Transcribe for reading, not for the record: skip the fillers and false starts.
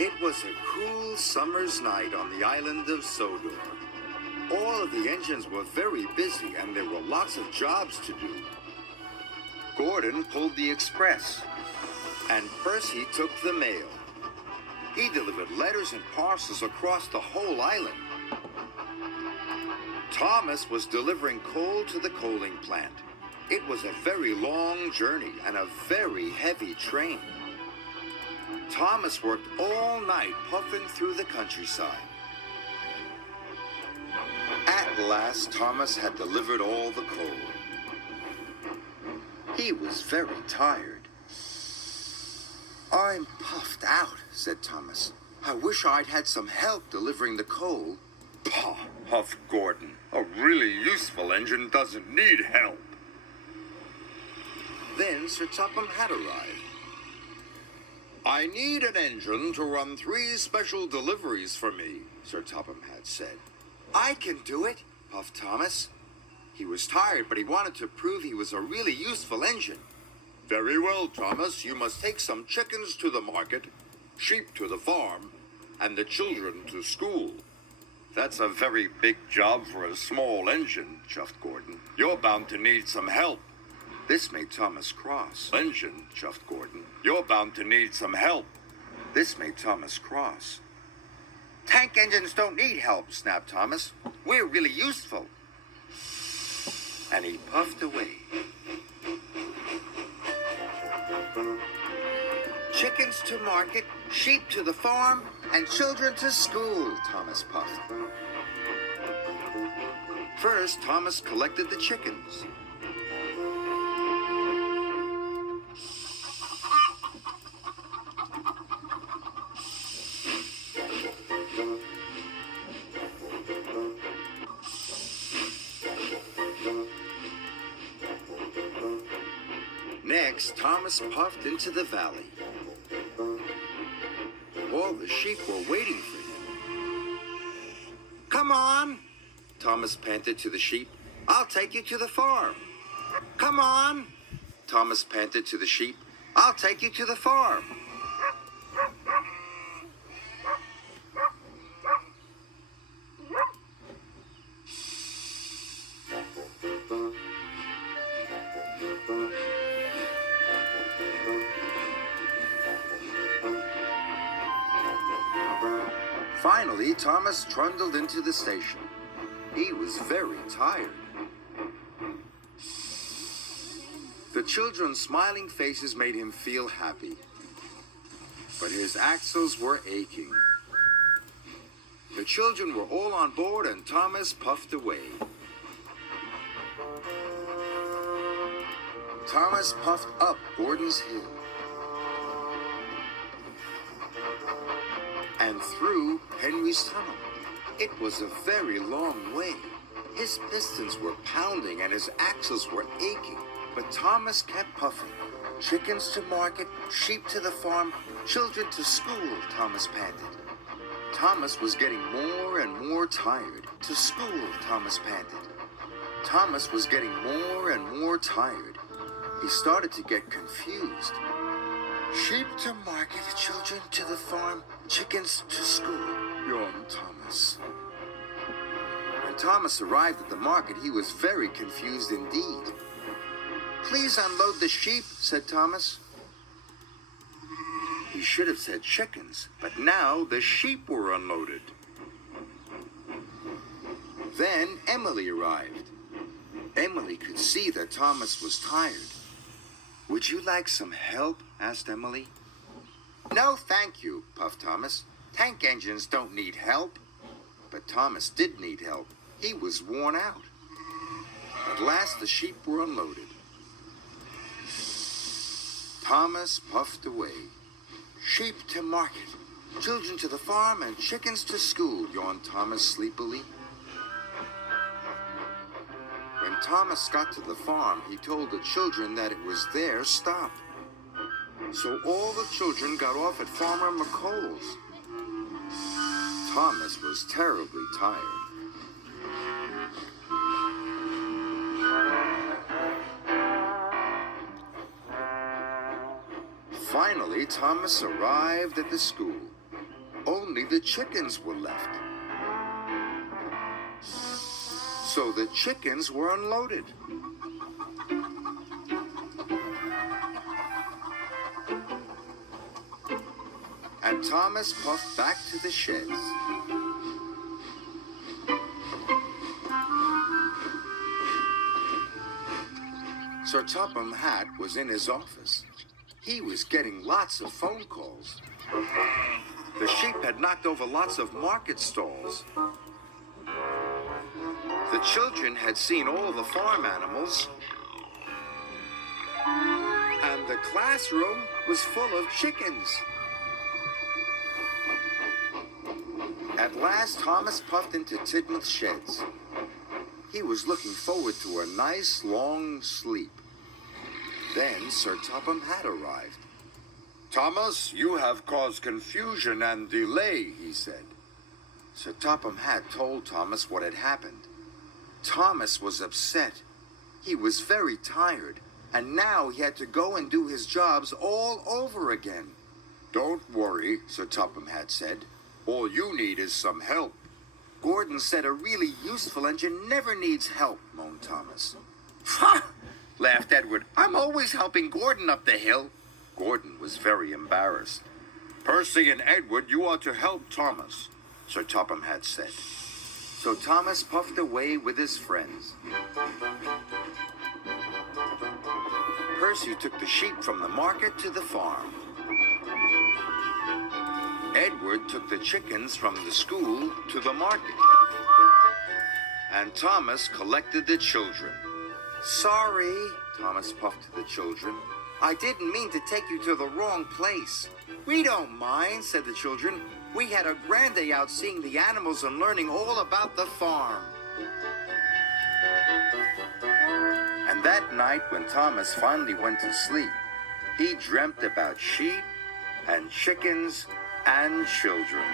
It was a cool summer's night on the island of Sodor. All of the engines were very busy and there were lots of jobs to do. Gordon pulled the express and Percy took the mail. He delivered letters and parcels across the whole island. Thomas was delivering coal to the coaling plant. It was a very long journey and a very heavy train. Thomas worked all night puffing through the countryside. At last, Thomas had delivered all the coal. He was very tired. "I'm puffed out," said Thomas. "I wish I'd had some help delivering the coal." "Pah," huffed Gordon. "A really useful engine doesn't need help." Then Sir Topham had arrived. "I need an engine to run 3 special deliveries for me," Sir Topham had said. "I can do it," puffed Thomas. He was tired, but he wanted to prove he was a really useful engine. "Very well, Thomas. You must take some chickens to the market, sheep to the farm, and the children to school." "That's a very big job for a small engine," chuffed Gordon. "You're bound to need some help." This made Thomas cross. "Engine," chuffed Gordon. "You're bound to need some help." This made Thomas cross. "Tank engines don't need help," snapped Thomas. "We're really useful." And he puffed away. "Chickens to market, sheep to the farm, and children to school," Thomas puffed. First, Thomas collected the chickens. Next, Thomas puffed into the valley. All the sheep were waiting for him. "Come on," Thomas panted to the sheep. "I'll take you to the farm." "Come on," Thomas panted to the sheep. "I'll take you to the farm." Finally, Thomas trundled into the station. He was very tired. The children's smiling faces made him feel happy, but his axles were aching. The children were all on board and Thomas puffed away. Thomas puffed up Gordon's Hill and through Henry's Tunnel. It was a very long way. His pistons were pounding and his axles were aching, but Thomas kept puffing. "Chickens to market, sheep to the farm, children to school," Thomas panted. Thomas was getting more and more tired. "To school," Thomas panted. Thomas was getting more and more tired. He started to get confused. "Sheep to market, children to the farm, chickens to school," yawned Thomas. When Thomas arrived at the market, he was very confused indeed. "Please unload the sheep," said Thomas. He should have said chickens, but now the sheep were unloaded. Then Emily arrived. Emily could see that Thomas was tired. "Would you like some help?" asked Emily. "No, thank you," puffed Thomas. "Tank engines don't need help." But Thomas did need help. He was worn out. At last the sheep were unloaded. Thomas puffed away. "Sheep to market, children to the farm, and chickens to school," yawned Thomas sleepily. When Thomas got to the farm, he told the children that it was their stop. So all the children got off at Farmer McColl's. Thomas was terribly tired. Finally, Thomas arrived at the school. only the chickens were left. So the chickens were unloaded. And Thomas puffed back to the sheds. Sir Topham Hatt was in his office. He was getting lots of phone calls. The sheep had knocked over lots of market stalls. The children had seen all the farm animals. And the classroom was full of chickens. At last, Thomas puffed into Tidmouth's sheds. He was looking forward to a nice, long sleep. Then Sir Topham Hatt arrived. "Thomas, you have caused confusion and delay," he said. Sir Topham Hatt told Thomas what had happened. Thomas was upset. He was very tired, and now he had to go and do his jobs all over again. "Don't worry," Sir Topham Hatt said. "All you need is some help." "Gordon said a really useful engine never needs help," moaned Thomas. "Ha!" laughed Edward. "I'm always helping Gordon up the hill." Gordon was very embarrassed. "Percy and Edward, you ought to help Thomas," Sir Topham Hatt said. So Thomas puffed away with his friends. Percy took the sheep from the market to the farm. Edward took the chickens from the school to the market. And Thomas collected the children. "Sorry," Thomas puffed to the children. "I didn't mean to take you to the wrong place." "We don't mind," said the children. "We had a grand day out seeing the animals and learning all about the farm." And that night, when Thomas finally went to sleep, he dreamt about sheep and chickens and children.